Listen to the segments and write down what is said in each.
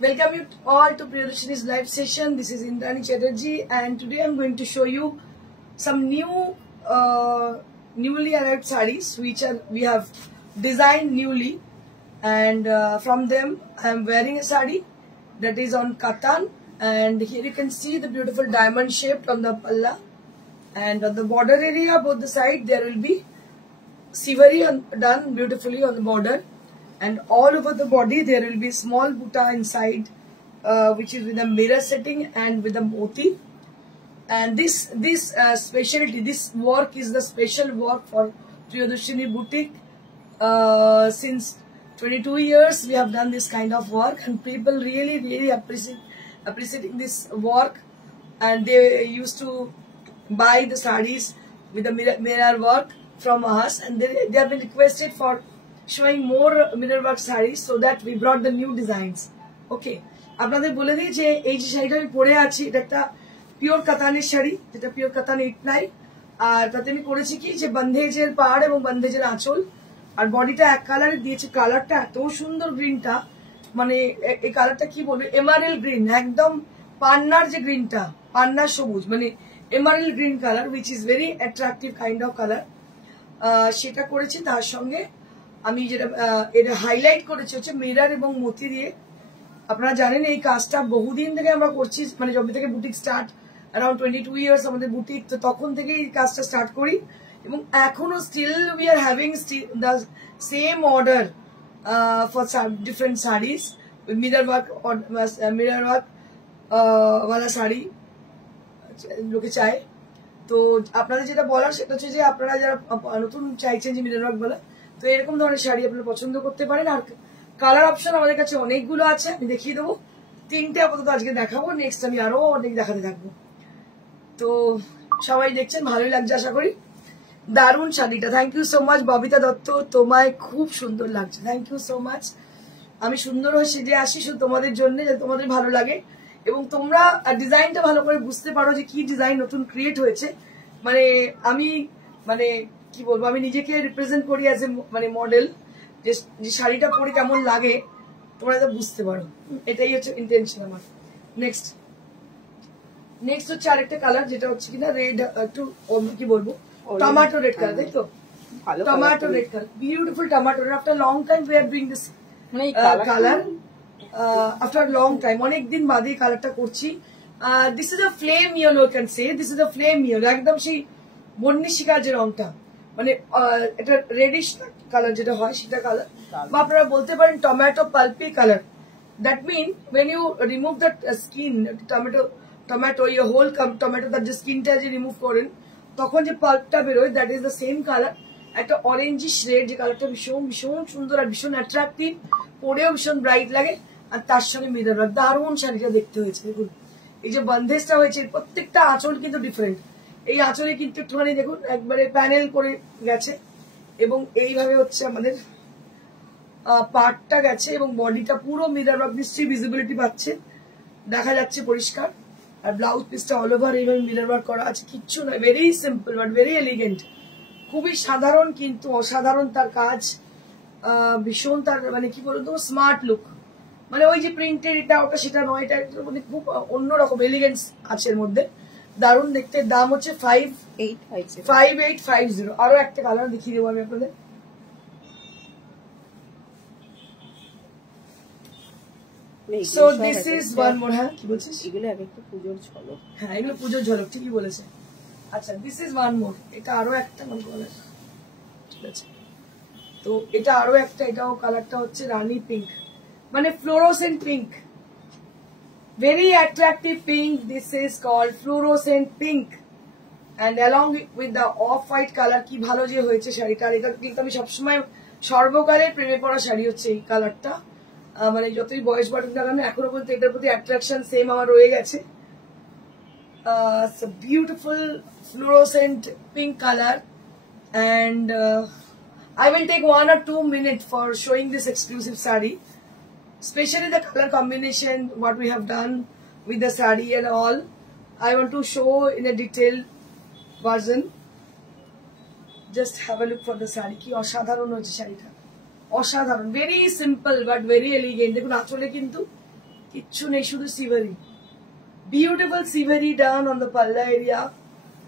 Welcome you all to Priyadarshini's live session. This is Indrani Chatterjee, and today I'm going to show you some newly arrived sarees which we have designed newly, and from them I am wearing a saree that is on katan, and here you can see the beautiful diamond shaped on the palla, and on the border area both the side there will be sivari done beautifully on the border, and all over the body there will be small butta inside, which is with a mirror setting and with a moti. And this specialty, this work is the special work for Priyadarshini Boutique. Since 22 years we have done this kind of work, and people really appreciating this work, and they used to buy the sarees with the mirror work from us, and they have been requested for showing more mirror work sarees, so that we brought the new designs. Okay, আপনাদের বলে দিই যে এই যে শাড়িটা আমি পরে আছি এটা একটা পিওর কাতানের শাড়ি, যেটা পিওর কাতান 8/9, আর তাতে আমি করেছি কি যে বন্ধেজের পাড় এবং বন্ধেজের আঁচল, আর বডিটা এক কালারে দিয়েছি। কালারটা এত সুন্দর, গ্রিনটা মানে এই কালারটা কি বলবো, এমারেল গ্রিন, একদম পান্নার যে গ্রিনটা, পান্নার সবুজ, মানে emerald green colour, which is very attractive kind of colour. সেটা করেছি, তার সঙ্গে আমি যেটা এটা হাইলাইট করেছি হচ্ছে মিরর এবং মতি দিয়ে। আপনারা জানেন এই কাজটা বহুদিন থেকে আমরা করছি, মানে যবে থেকে বুটিক স্টার্ট, অ্যারাউন্ড 22 ইয়ার্স আমাদের বুটিক, তো তখন থেকে এই কাজটা স্টার্ট করি, এবং এখনো still we are having the same order for different saris mirror work ওয়ালা শাড়ি লোকে চায়। তো আপনাদের যেটা বলার সেটা হচ্ছে যে আপনারা যারা নতুন চাইছেন যে মিরর ওয়ার্ক বলা, তো এরকম ধরনের শাড়ি আপনারা পছন্দ করতে পারেন। আর কালার অপশন আমাদের কাছে অনেকগুলো আছে, আমি দেখিয়ে দেবো। 3টে আপাতত আজকে দেখাবো, নেক্সট আমি আরো অনেক দেখাতে থাকবো। তো সবাই দেখছেন, ভালোই লাগছে আশা করি। দারুণ শাড়িটা, thank you so much Babita Dutta, তোমায় খুব সুন্দর লাগছে, থ্যাংক ইউ সো মাচ। আমি সুন্দর হয়ে সেজে আসি শুধু তোমাদের জন্য, যাতে তোমাদের ভালো লাগে এবং তোমরা ডিজাইনটা ভালো করে বুঝতে পারো যে কি ডিজাইন নতুন ক্রিয়েট হয়েছে। মানে আমি মানে কি বলবো, আমি নিজেকে রিপ্রেজেন্ট করি অ্যাজ এ মানে মডেল, যে শাড়িটা পরে কেমন লাগে তোমরা এটা বুঝতে পারো, এটাই হচ্ছে ইন্টেনশন আমার। নেক্সট হচ্ছে আরেকটা কালার, যেটা হচ্ছে কিনা রেড, একটু কি বলবো, টমেটো রেড কালার, তাই তো? Tomato red colour, beautiful tomato red. After long time we are doing this colour, after long time, অনেকদিন বাদে কালারটা করছি। This is a flame yellow, can say this is a flame yellow, একদম সেই বন্যি শিকার যে রংটা, মানে এটা রেডিশ কালার যেটা হয় সেটা কালার, বা আপনারা বলতে পারেন tomato pulpy colour. That mean when you remove that skin, tomato ইয়ে হোল টমেটো তার যে স্কিনটা যে রিমুভ করেন, তখন যে পাল্পটা বেরোয়, that is the same colour. একটা অরেঞ্জিশ রেড, যে কালারটা ভীষণ ভীষণ সুন্দর আর ভীষণ অ্যাট্রাকটিভ, পরেও ভীষণ ব্রাইট লাগে, আর তার সঙ্গে মিরর ওয়ার্ক। দারুণ শাড়িটা দেখতে হয়েছে। দেখুন এই যে বন্ধেজটা হয়েছে, প্রত্যেকটা আঁচল কিন্তু ডিফারেন্ট। এই আঁচলে কিন্তু একটুখানি দেখুন একবারে প্যানেল করে গেছে, এবং এইভাবে হচ্ছে আমাদের পার্টটা গেছে, এবং বডিটা পুরো মিরর ওয়ার্ক, নিশ্চয়ই ভিজিবিলিটি পাচ্ছে, দেখা যাচ্ছে পরিষ্কার। আর ব্লাউজ পিসটা অল ওভার এইভাবে মিরর ওয়ার্ক করা আছে, কিচ্ছু নয়, very simple but very elegant, খুবই সাধারণ কিন্তু অসাধারণ তার কাজ, ভীষণ তার মানে কি বলতো স্মার্ট লুক, মানে ওই যে প্রিন্টের এটা ওটা সেটা নয়, এটা মানে খুব অন্যরকম এলিগেন্স আছে এর মধ্যে, দারুণ দেখতে। দাম হচ্ছে 5850। আরো একটা কালার দেখিয়ে দেবো আমি আপনাদের। So this is one more, হ্যাঁ কি বলছিস, এগুলো এক একটা পূজোর ঝলক। হ্যাঁ এগুলো পূজোর ঝলক, ঠিকই বলেছে। আচ্ছা দিস ইজ ওয়ান মোর, এটা আরো একটা কালার, ঠিক আছে? তো এটা আরো একটা, এটাও কালারটা হচ্ছে রানী পিঙ্ক, মানে fluorescent pink, very attractive pink. This is called fluorescent pink, and along with the off white colour. কি ভালো যে হয়েছে শাড়িটা, এটা কিন্তু আমি সবসময় সর্বকালের প্রেমে পড়া শাড়ি হচ্ছে এই কালারটা, মানে যতই বয়স বাড়ুক না কেন এখনো পর্যন্ত এটার প্রতি অ্যাট্রাকশন সেম আমার রয়ে গেছে। Beautiful fluorescent pink colour, and I will take 1 or 2 minutes for showing this exclusive saree, especially the color combination, what we have done with the saree and all. I want to show in a detailed version. Just have a look for the saree, ki অসাধারণ হয়েছে শাড়িটা, অসাধারণ, very simple but very elegant. দেখুন আঁচলে কিন্তু কিচ্ছু নেই, শুধু সিভারি। Beautiful siveri done on the palla area,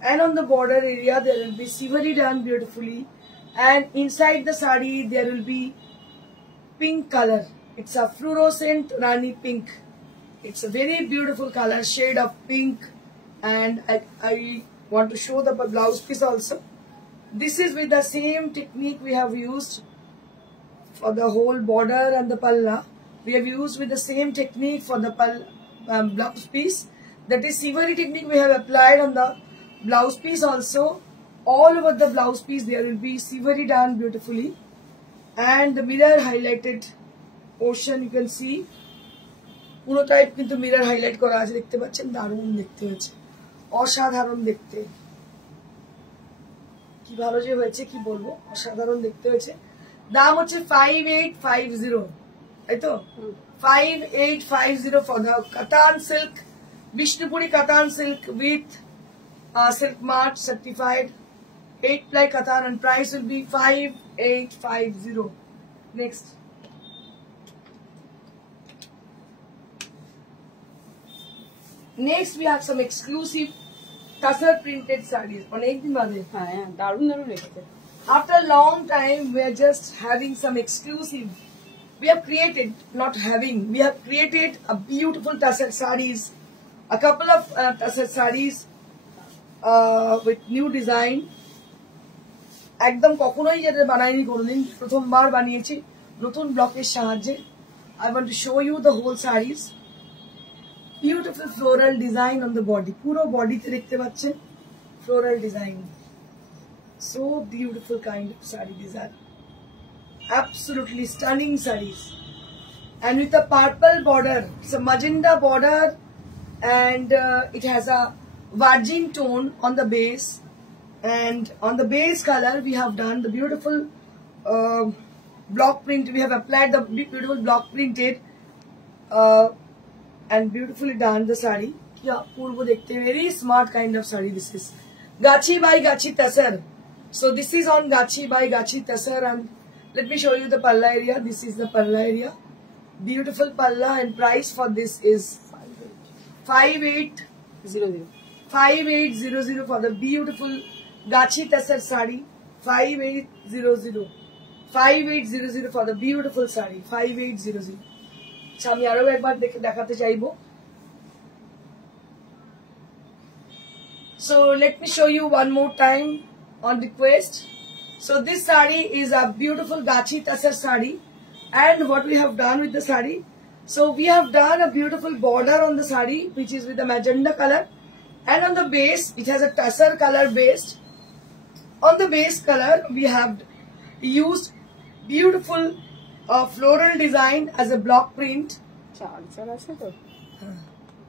and on the border area there will be siveri done beautifully, and inside the sari there will be pink color. It's a fluorescent Rani pink. It's a very beautiful color, shade of pink, and I want to show the blouse piece also. This is with the same technique we have used for the whole border and the palla. We have used with the same technique for the blouse piece. That is siveri technique we have applied on the blouse piece also. All over the blouse piece there will be siveri done beautifully, and the mirror highlighted portion you can see. পুরো টাইপ কিন্তু mirror highlight করা আছে, দেখতে পাচ্ছেন, দারুণ দেখতে হয়েছে, অসাধারণ দেখতে, কি ভালো যে হয়েছে কি বলবো, অসাধারণ দেখতে হয়েছে। দাম হচ্ছে 5850, তাই তো? 5850 for the Katan silk, Vishnupuri Katan silk with silk mart certified 8-ply Katan, and price will be 5850. Next. Next we have some exclusive tussar printed sarees. After a long time we are just having some exclusive. We have created, not having, we have created a beautiful tussar sarees, a couple of tussar sarees with new design. একদম কখনোই যেটা বানাইনি কোনোদিন, প্রথমবার বানিয়েছি নতুন ব্লকের সাহায্যে। I want to show you the whole sarees. Beautiful floral design on the body. পুরো বডিতে দেখতে পাচ্ছেন floral design. So beautiful kind of saree these are. Absolutely stunning sarees. And with a purple border, it's a magenta border, and it has a virgin tone on the base. And on the base color we have done the beautiful block print. We have applied the beautiful block printed and beautifully done the saree. Yeah, purbo dekhte very smart kind of saree this is. Gachi by Gachi Tussar. So this is on Gachi by Gachi Tussar, and let me show you the palla area. This is the palla area. Beautiful palla, and price for this is 5800. 5800 for the beautiful Gachi Tussar saree. 5800. 5800 for the beautiful saree. 5800. আমি আরো একবার দেখাতে চাইবো। So let me show you one more time on request. So this saree is a beautiful Gachi Tussar saree, and what we have done with the saree, so we have done a beautiful border on the saree which is with the magenta color, and on the base it has a tussar color based. On the base color we have used beautiful floral design as a block print. Charger আছে তো?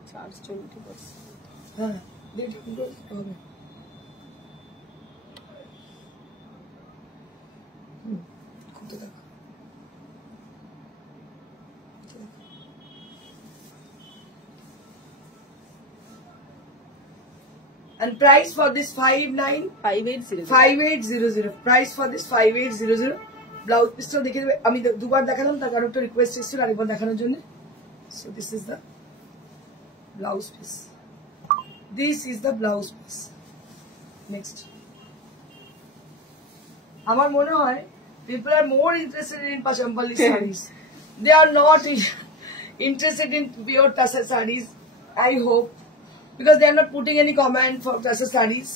Charge 20%. হ্যাঁ, দেখি হবে। কত টাকা? And price for this 5800. Price for this 5800. ব্লাউজ পিসটা দেখে দেবে, আমি দুবার দেখালাম, তার কারণ একটা রিকোয়েস্ট এসেছিল আরেকবার দেখানোর জন্য। So this is the blouse piece. This is the blouse piece. Next. আমার মনে হয় people are more interested in Pachampalli sarees. They are not interested in pure tussar sarees, I hope, because they are not putting any comment for tussar sarees.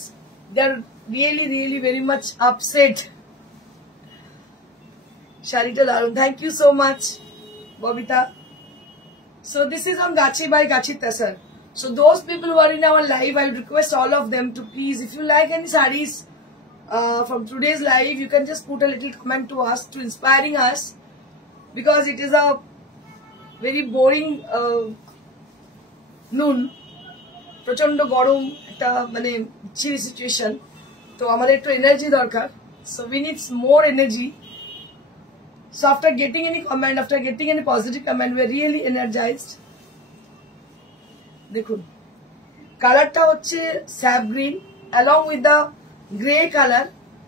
They are really very much upset. Sharita Larun, thank you so much, Bobita. So this is on Gachi by Gachi Tussar. So those people who are in our live, I would request all of them to please, if you like any sarees from today's live, you can just put a little comment to us, to inspiring us, because it is a very boring noon. প্রচন্ড গরম একটা মানে চিল সিচুয়েশন, তো আমাদের একটু এনার্জি দরকার, so we need more energy. So after getting any comment, after getting any positive comment, we are really energized. দেখুন কালারটা হচ্ছে sap green along with the grey color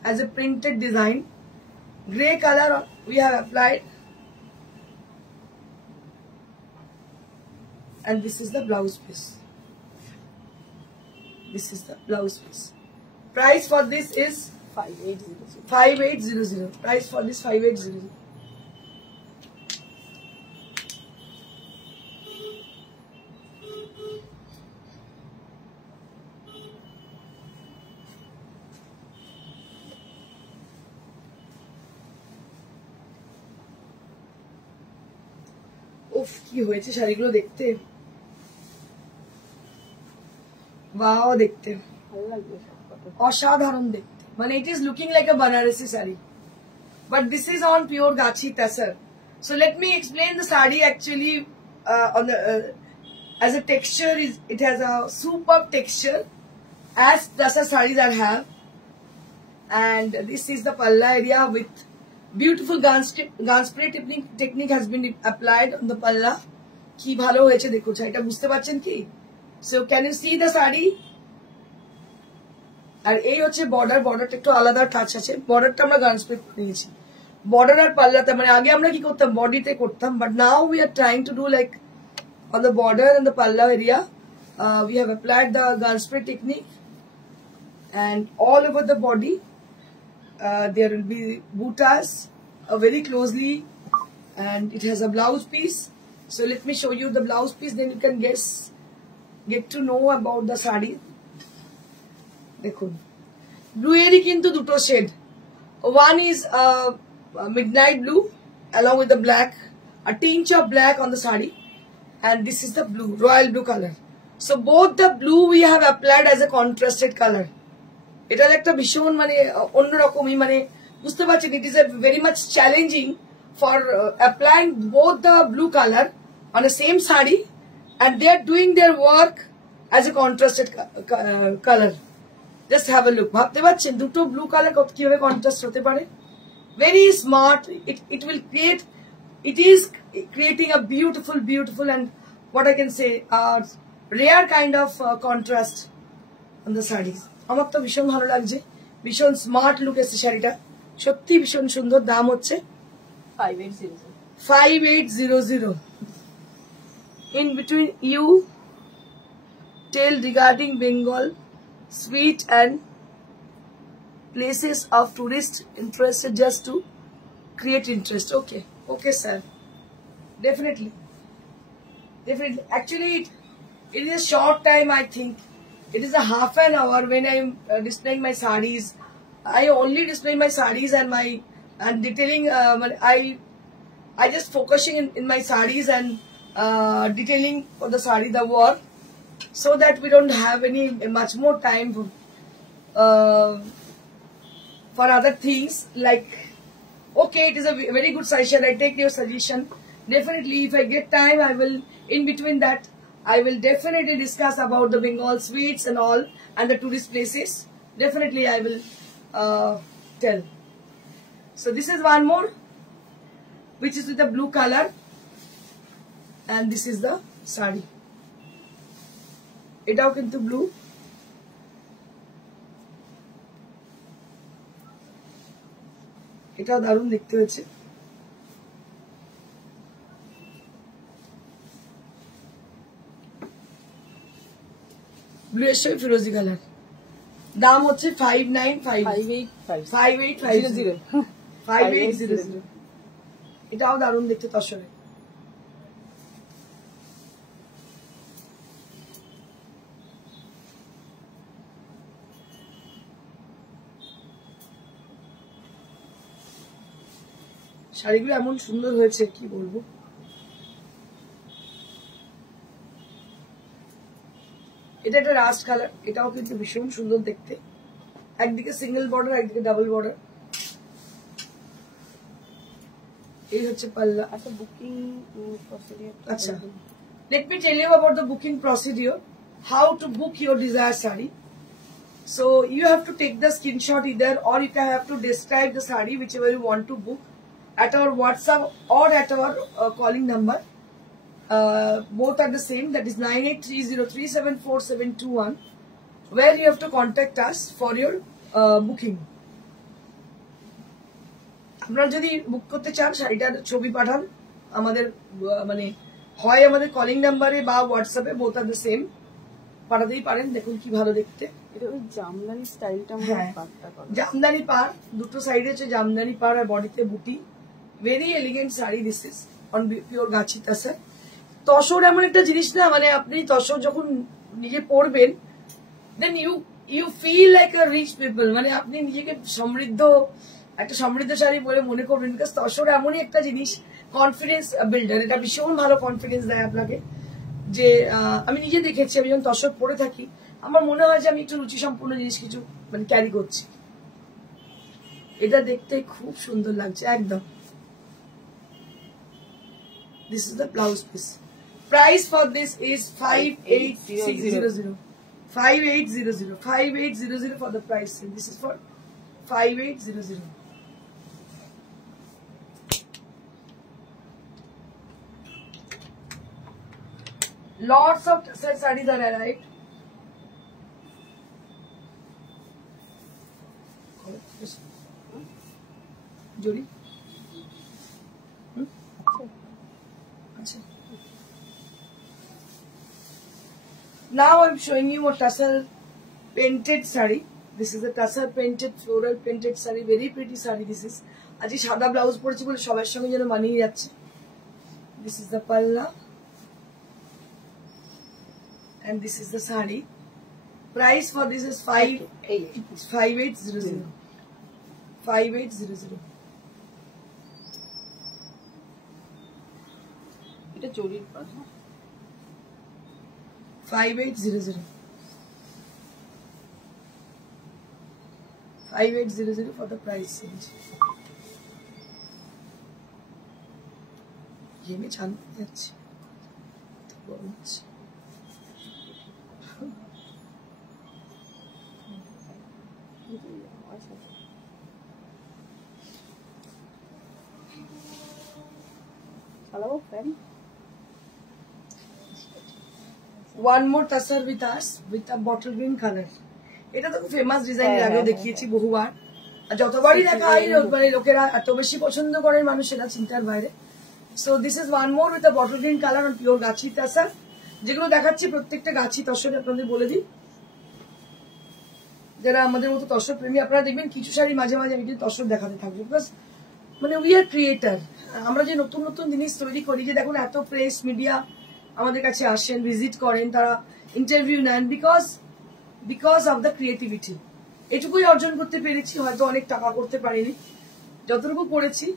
as a printed design. Grey color we have applied. and this is the blouse piece. This is the blouse piece. Price for this is 5800. 5800. Price for this 5800. উফ কি হয়েছে শাড়িগুলো দেখতে, ওয়াও দেখতে, ভালো লাগবে সবকটা। অসাধারণ দেখতে, মানে it is looking like a Banarasi saree, but this is on pure Gachi Tasar. So let me explain the saree actually. On the as a texture, it has a superb texture as Tasar sarees are have, and this is the palla area with beautiful gun spray technique has been applied on the palla. কি ভালো হয়েছে দেখুন, এটা বুঝতে পারছেন কি? So can you see the saree? আর এই হচ্ছে বর্ডার, বর্ডারটা একটু আলাদা টাচ আছে, বর্ডারটা আমরা গান স্প্রে করে নিয়েছি। বর্ডার আর পাল্লাতে মানে আগে আমরা কি করতাম বডিতে করতাম, but now we are trying to do like on the border and the palla area. We have applied the gun spray technique, and all over the body there will be buttas very closely, and it has a blouse piece. So let me show you the blouse piece, then you can get to know about the saree. দেখুন blue এরই কিন্তু দুটো শেড, one is midnight blue along with the black, a tinge of black on the saree, and this is the blue, royal blue color. So both the blue we have applied as a contrasted color. এটার একটা ভীষণ মানে অন্যরকমই, মানে বুঝতে পারছেন, it is a very much challenging for applying both the blue color on the same saree, and they are doing their work as a contrasted color. Just have a look. ভাবতে পারছেন দুটো ব্লু কালার কত কিভাবে কন্ট্রাস্ট হতে পারে? Very smart. It will create. It is creating a beautiful and what I can say, rare kind of contrast on the sarees. আমার তো ভীষণ ভালো লাগছে, ভীষণ স্মার্ট লুক এসেছে শাড়িটা, সত্যি ভীষণ সুন্দর। দাম হচ্ছে 5800. In between you tell regarding Bengal sweet and places of tourist interested just to create interest. Okay sir, definitely. Actually it is a short time, I think it is a half an hour when I am displaying my sarees. I only display my sarees and detailing. I just focusing in my sarees and detailing for the saree the work, so that we don't have any much more time for other things. Like, okay, it is a very good suggestion. I take your suggestion. Definitely, if I get time, I will, in between that, I will definitely discuss about the Bengal sweets and all, and the tourist places. Definitely, I will tell. So this is one more, which is with the blue color, and this is the saree. এটাও কিন্তু ব্লু, এটাও দারুণ দেখতে হয়েছে। ব্লু এর সাথে ফিরোজি কালার। দাম হচ্ছে 5800। এটাও দারুণ দেখতে তসরে। শাড়িগুলো এমন সুন্দর হয়েছে কি বলবো। এটা একটা রাস্ট কালার, এটাও কিন্তু ভীষণ সুন্দর দেখতে, একদিকে সিঙ্গেল বর্ডার একদিকে ডাবল বর্ডার। এই হচ্ছে পাল্লা। আচ্ছা বুকিং প্রসিডিউর, আচ্ছা let me tell you about the booking procedure, how to book your desired saree. So you have to take the screenshot either, or you can have to describe the saree whichever you want to book at our WhatsApp or at our calling number. Both are the same, that is 9830374721, where you have to contact us for your booking. আপনারা যদি বুক করতে চান শাড়িটার ছবি পাঠান আমাদের মানে হয় আমাদের কলিং নাম্বারে বা হোয়াটসঅ্যাপে, বোথ আর দ্য সেম, পাঠাতেই পারেন। দেখুন কি ভালো দেখতে। এটা ওই জামদানি স্টাইলটা আমার হ্যাঁ, পাটটা করা। জামদানি পার, দুটো সাইডে হচ্ছে জামদানি পার আর বডিতে বুটি। Very elegant sari this is on pure গাছি তাসার। তসর এমন একটা জিনিস না, মানে আপনি তসর যখন নিজে পরবেন, then you feel like a rich people, মানে আপনি নিজেকে একটা সমৃদ্ধশালী বলে মনে করবেন। বিকজ তসর এমনই একটা জিনিস, কনফিডেন্স বিল্ডার। এটা ভীষণ ভালো কনফিডেন্স দেয় আপনাকে। যে আমি নিজে দেখেছি, আমি যখন তসর পরে থাকি আমার মনে হয় যে আমি একটু রুচি সম্পূর্ণ জিনিস কিছু মানে ক্যারি করছি। এটা দেখতে খুব সুন্দর লাগছে একদম। This is the blouse piece. Price for this is 5800. 5800. 5800 for the price. This is for 5800. Lots of sarees are arrived. Jodi. Now I'm showing you a tussar painted saree. This is a tussar painted, floral painted saree. Very pretty saree this is. আজ সাদা ব্লাউজ পরেছি বলে সবার সঙ্গে যেন মানিয়ে যাচ্ছে। This is the palla and this is the saree. Price for this is 5800. 5800. এটা জরির পার। 5800. 5800 for the price range. ये मैं जानती अच्छी तो बहुत अच्छी। Hello, friend. One more tussar with us with a bottle green color. এটা তো খুব ফেমাস ডিজাইন, আগে দেখিয়েছি বহুবার, আর যতবারই দেখা হয় মানে লোকেরা এত বেশি পছন্দ করেন মানুষেরা চিন্তার বাইরে। So this is one more with a bottle green colour on pure গাছি তাসার। যেগুলো দেখাচ্ছি প্রত্যেকটা গাছি তসর। আপনাদের বলে দিই, যারা আমাদের মতো তসর প্রেমী, আপনারা দেখবেন কিছু শাড়ি মাঝে মাঝে আমি কিন্তু তসর দেখাতে থাকবো। বিকজ মানে উই আর ক্রিয়েটার, আমরা যে নতুন নতুন জিনিস তৈরি করি, যে দেখুন এত প্রেস মিডিয়া আমাদের কাছে আসেন, ভিজিট করেন, তারা ইন্টারভিউ নেন, বিকজ অফ দ্য ক্রিয়েটিভিটি। এটুকুই অর্জন করতে পেরেছি, হয়তো অনেক টাকা করতে পারিনি, যতটুকু করেছি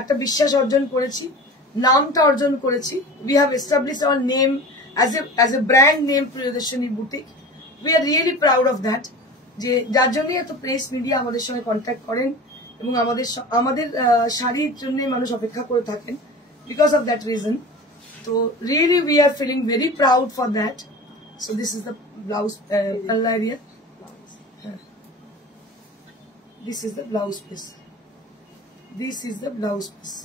একটা বিশ্বাস অর্জন করেছি, নামটা অর্জন করেছি। We have establish hour name as a brand name, Priyadarshini boutique. We are really proud of that, যে যার জন্যই এত প্রেস মিডিয়া আমাদের সঙ্গে কন্ট্যাক্ট করেন এবং আমাদের শাড়ির জন্য মানুষ অপেক্ষা করে থাকেন, because of that reason. So really we are feeling very proud for that. So this is the blouse area. This is the blouse piece. This is the blouse piece.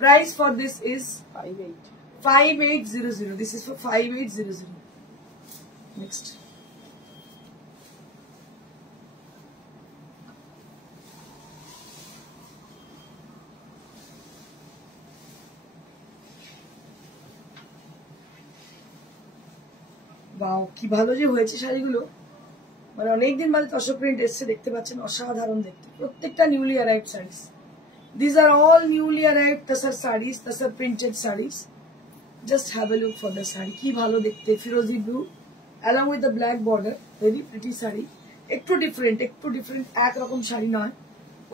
Price for this is 5800. This is for 5800. Next. বাও, কি ভালো যে হয়েছে শাড়িগুলো, মানে অনেকদিন বাদে তসর প্রিন্ট এসছে, দেখতে পাচ্ছেন অসাধারণ দেখতে। প্রত্যেকটা newly arrived saris. This are all newly arrived tussar saris, tussar printed saris. Just have a look for the sari, কি ভালো দেখতে। ফিরোজি blue along with the black border, very pretty sari. একটু ডিফারেন্ট একরকম শাড়ি নয়,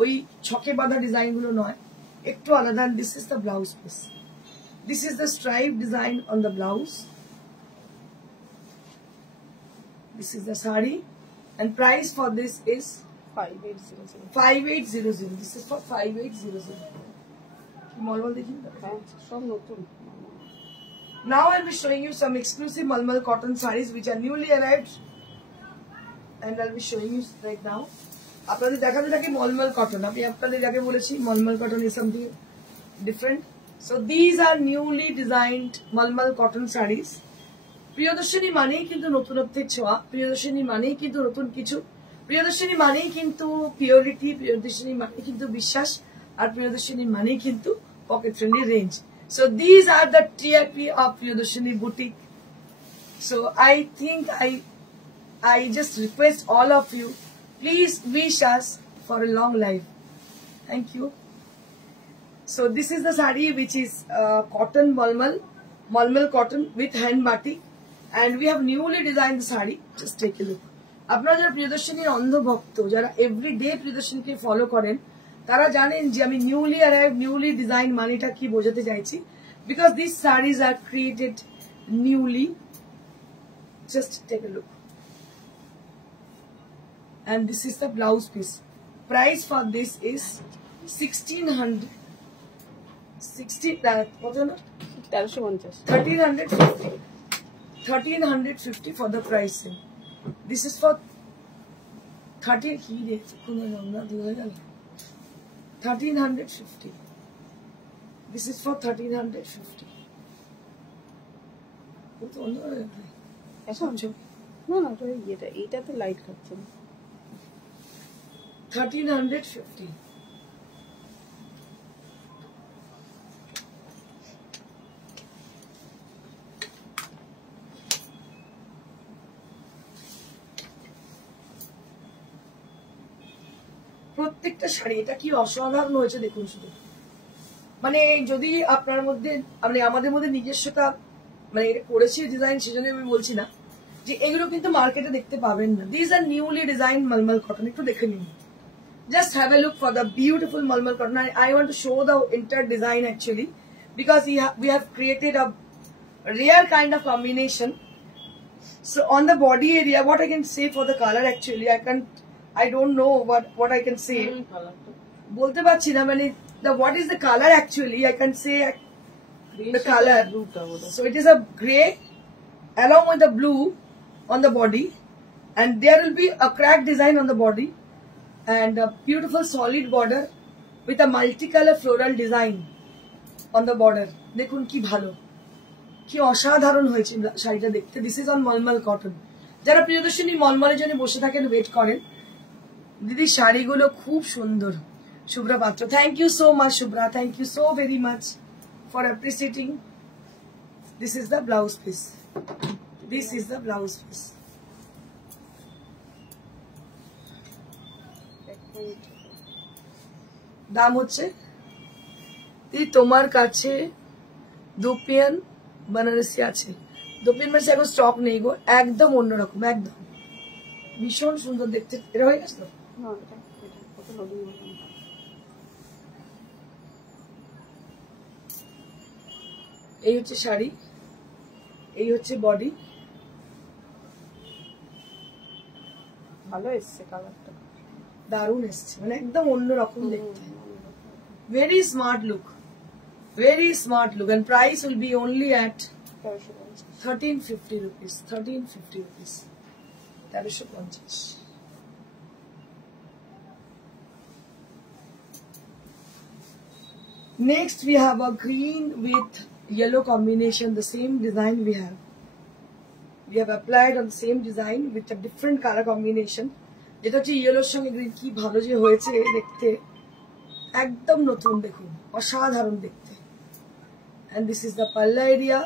ওই ছকে বাঁধা ডিজাইন গুলো নয়, একটু আলাদা। This is the blouse piece. This is the stripe design on the blouse. This is the sari, and price for this is 5800. 5800. This is for 5800. Malmal dekhi. সব নতুন। Now I'll be showing you some exclusive Malmal cotton sarees which are newly arrived, and I'll be showing you right now. আপনাদের দেখাতে থাকি মলমল কটন। আমি আপনাদের আগে বলেছি মলমল cotton is something different. So these are newly designed Malmal cotton sarees. Priyadarshini মানেই কিন্তু নতুনত্বের ছোঁয়া, প্রিয়দর্শনী মানেই কিন্তু নতুন কিছু, প্রিয়দর্শনী মানেই কিন্তু পিওরিটি, প্রিয়দর্শনী মানেই কিন্তু বিশ্বাস, আর প্রিয়দর্শনী মানেই কিন্তু pocket friendly range. So these are the TRP of Priyadarshini Boutique. So I think I just request all of you, please wish us for a long life. Thank you. So this is the sari which is cotton malmal cotton with hand batik, and we have newly designed the sari. Just take a look. আপনারা যারা প্রিয়দর্শিনীর অন্ধ ভক্ত, যারা এভরিডে প্রিয়দর্শিনীকে ফলো করেন, তারা জানেন যে আমি নিউলি অ্যারাইভ নিউলি ডিজাইন মানেটা কি বোঝাতে চাইছি, because this series R created newly. Just take a look. And this is the blouse piece. Price for this is 1600. 1350 for the pricing. This is for 1350. This is for 1350. না তো এইটা তো লাইট খাচ্ছে না. 1350. প্রত্যেকটা শাড়ি এটা কি অসাধারণ হয়েছে দেখুন শুধু. মানে যদি আপনার মধ্যে মানে আমাদের মধ্যে নিজস্বতা মানে এটা করেছি ডিজাইন, সেজন্য আমি বলছি না যে এগুলো কিন্তু মার্কেটে দেখতে পাবেন না. This are newly design malmal cotton. একটু দেখে নিন. Just have a look for the beautiful malmal cotton. I want to show the entire design actually, because we have created a rare kind of combination. So on the body area, what I can say for the color actually, I don't know what I can say. बोलते पारছি না মানে what is the color actually? I can say the color. So it is a grey along with the blue on the body, and there will be a crack design on the body. And a beautiful solid border with a multicolor floral design on the border. দেখুন কি ভালো, কি অসাধারণ হয়েছে শাড়িটা দেখতে. This is on malmal cotton. যারা প্রিয়দর্শিনী মলমলের জন্য বসে থাকেন, ওয়েট করেন, দিদি শাড়িগুলো খুব সুন্দর. Shubhra Patra, thank you so much Shubhra, thank you so very much for appreciating. This is the blouse piece. This is the blouse piece. দাম হচ্ছে তোমার কাছে দুপিয়ান বানারসি আছে. দুপিয়ান মানে এখন স্টক নেই গো, একদম অন্যরকম, একদম ভীষণ সুন্দর দেখতে. এটা হয়ে গেছে. এই হচ্ছে শাড়ি, এই হচ্ছে বডি. ভালো এসছে কালারটা, দারুণ এসছে, মানে একদম অন্যরকম দেখতে. Very smart look, very smart look, and price will be only at 1350 rupees. 1350 rupees. 1350. Next we have a green with yellow combination. The same design we have applied on the same design with a different color combination. যেটা হচ্ছে ইয়েলোর সঙ্গে গ্রিন. কি ভালো যে হয়েছে দেখতে, একদম নতুন, দেখুন অসাধারণ দেখতে. And this is the palla area.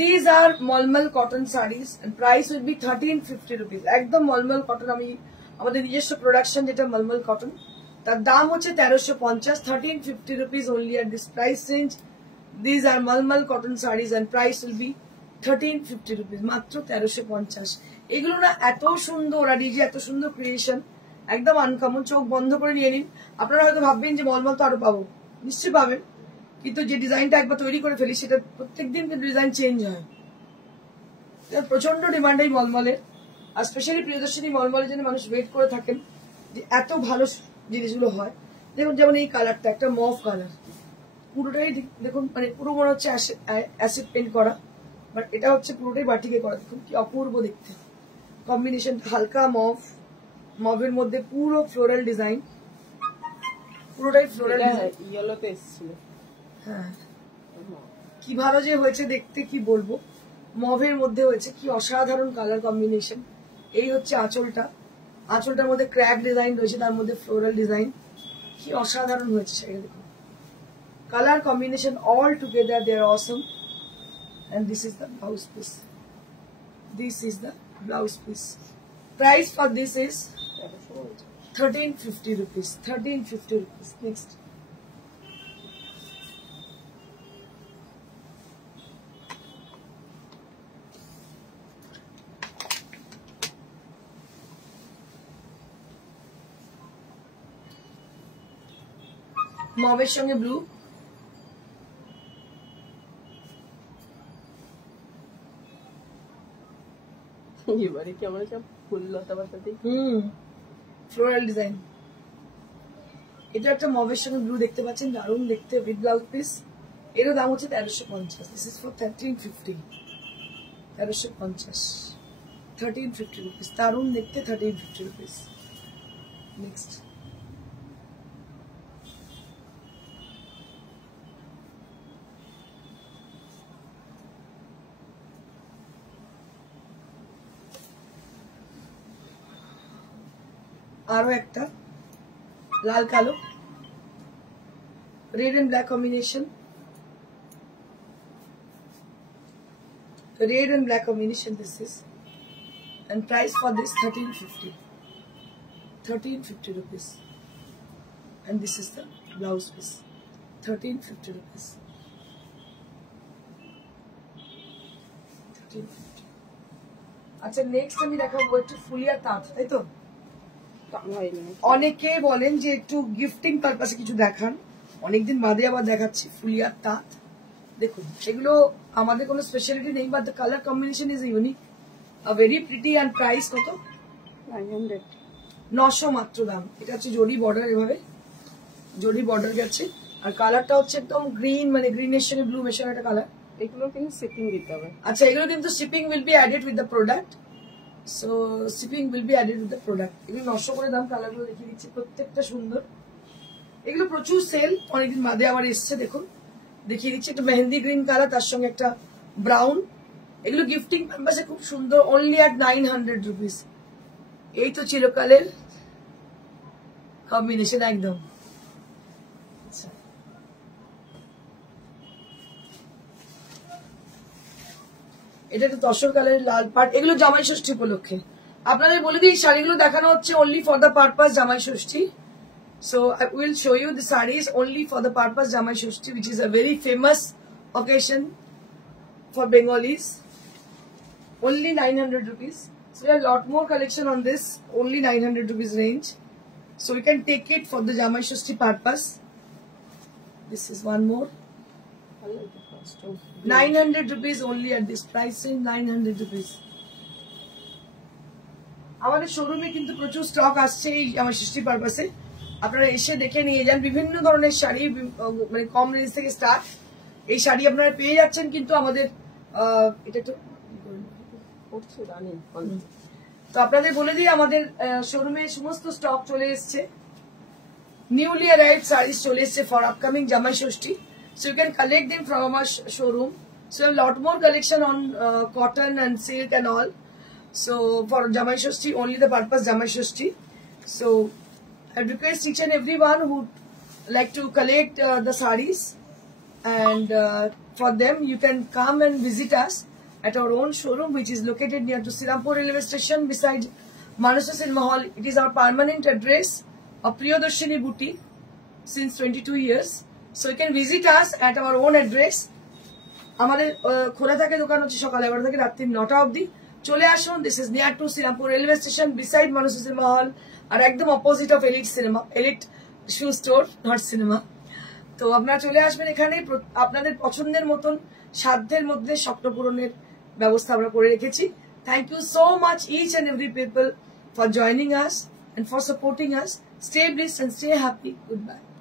These are মলমল cotton sarees and price will be 1350 rupees. একদম মলমল কটন, আমি আমাদের নিজস্ব প্রোডাকশন যেটা মলমল কটন, তার দাম হচ্ছে 1350. 1350 rupees only at this price range. These are মলমল cotton sarees and price will be 1350 rupees. মাত্র 1350. এগুলো না এত সুন্দর, আর এই যে এত সুন্দর ক্রিয়েশন, একদম আনকমন. চোখ বন্ধ করে নিয়ে নিন. আপনারা হয়তো ভাববেন যে মলমল তো আরো পাবো, নিশ্চয়ই পাবেন, কিন্তু যে ডিজাইনটা একবার তৈরি করে ফেলি সেটা প্রত্যেকদিন কিন্তু ডিজাইন চেঞ্জ হয়. প্রচন্ড ডিমান্ড এই মলমলের, আর স্পেশালি প্রিয়দর্শিনী মলমলের জন্য মানুষ ওয়েট করে থাকেন যে এত ভালো জিনিসগুলো হয়. দেখুন যেমন এই কালারটা একটা মভ কালার, পুরোটাই দেখুন মানে পুরো মনে হচ্ছে অ্যাসিড পেন্ট করা, বাট এটা হচ্ছে পুরোটাই বাটিকে করা. দেখুন কি অপূর্ব দেখতে কম্বিনেশন. হালকা মভের মধ্যে পুরো ফ্লোরাল ডিজাইন, পুরোটাই ফ্লোরাল ইয়েলোতে এসেছিল. হ্যাঁ কি ভালো যে হয়েছে দেখতে, কি বলবো. মভের মধ্যে হয়েছে, কি অসাধারণ কালার কম্বিনেশন. এই হচ্ছে আঁচলটা, আঁচলটার মধ্যে ক্র্যাক ডিজাইন রয়েছে, তার মধ্যে ফ্লোরাল ডিজাইন. কি অসাধারণ হয়েছে সেটা দেখুন. Color combination all together, they are awesome. And this is the blouse piece. This is the blouse piece. Price for this is 1350 rupees. 1350 rupees. Next. মবের সঙ্গে ব্লু, এবারে কি আমরা সব ফুল লতা পাতা দিই। Floral design. এটা একটা মবের সঙ্গে ব্লু দেখতে পাচ্ছেন, দারুণ দেখতে, উইথ ব্লাউজ পিস। এরও দাম হচ্ছে 1350। দিস ইজ ফর 1350। 1350, 1350 রুপিস। দারুণ দেখতে, 1350 রুপিস। নেক্সট। আরো একটা লাল কালো, red and black combination, red and black combination this is, and price for this 1350, 1350 rupees, and this is the blouse piece, 1350 rupees, 1350. আচ্ছা নেক্সট আমি দেখাবো একটু ফুলিয়া তাঁত, তাই তো? অনেকে বলেন যে একটু গিফটিং পারপাসে কিছু দেখান, অনেকদিন বাদে আবার দেখাচ্ছি ফুলিয়ার তাঁত। দেখুন সেগুলো আমাদের কোনো স্পেশালিটি নেই, but the colour combination is unique, very pretty. And price কত? 900 মাত্র দাম। এটা হচ্ছে জরি বর্ডার, এভাবে জরি বর্ডার গেছে। আর কালারটা হচ্ছে একদম গ্রিন, মানে গ্রিনের সঙ্গে ব্লু মেশানো একটা কালার। এগুলো কিন্তু শিপিং দিতে হবে। আচ্ছা এগুলো কিন্তু shipping will be added with the product, so shipping will be added with the product. এগুলো 900 করে দাম। কালারগুলো দেখিয়ে দিচ্ছি, প্রত্যেকটা সুন্দর। এগুলো প্রচুর সেল, অনেকদিন বাদে আবার এসছে। দেখুন দেখিয়ে দিচ্ছি, একটা মেহেন্দি গ্রিন কালার, তার সঙ্গে একটা ব্রাউন। এগুলো গিফটিং পারপাসে খুব সুন্দর, অনলি অ্যাট 900 রুপিস। এই তো চিরকালের কম্বিনেশন একদম। এটা একটা তসর কালারের লাল পাট, এগুলো জামাই ষষ্ঠী উপলক্ষে। আপনাদের বলে দিই শাড়িগুলো দেখানো হচ্ছে অনলি ফর দ্য পারপাস জামাই ষষ্ঠী। So I will show you the sarees only for the purpose Jamai Shoshti, which is a very famous occasion for Bengalis. Only 900 rupees. So there are a lot more collection on this, only 900 rupees range. So we can take it for the Jamai Shoshti purpose. This is one more. 900 rupees only at this price range, 900 rupees. আমাদের শোরুমে কিন্তু প্রচুর স্টক আসছে এই জামাই ষষ্ঠী পারপাসে। আপনারা এসে দেখে নিয়ে যান, বিভিন্ন ধরনের শাড়ি, মানে কম রেঞ্জ থেকে স্টার্ট এই শাড়ি আপনারা পেয়ে যাচ্ছেন। কিন্তু আমাদের এটা একটু তো আপনাদের বলে দিই, আমাদের শোরুমে সমস্ত স্টক চলে এসছে, নিউলি অ্যারাইভড শাড়িজ চলে এসছে for upcoming Jamai Sasthi. So you can collect them from our showroom. So lot more collection on cotton and silk and all. So for Jamai Shoshti, only the purpose Jamai Shoshti. So I request each and everyone who like to collect the sarees, and for them you can come and visit us at our own showroom, which is located near to Sirampur railway station beside Manasa Cinema Hall. It is our permanent address of Priyadarshini Boutique since 22 years. So you can visit us at our own address. আমাদের খোলা থাকে দোকান হচ্ছে সকাল 11 থেকে রাত্রি 9টা অবধি। চলে আসুন। This is near to Serampore railway station, beside Manas cinema hall, আর একদম opposite of Elite cinema, Elite shoe store, not cinema. তো আপনারা চলে আসবেন এখানে। আপনাদের পছন্দের মতন সাধ্যের মধ্যে স্বপ্ন পূরণের ব্যবস্থা আমরা করে রেখেছি। Thank you so much each and every people for joining us and for supporting us. Stay blessed and stay happy. Goodbye.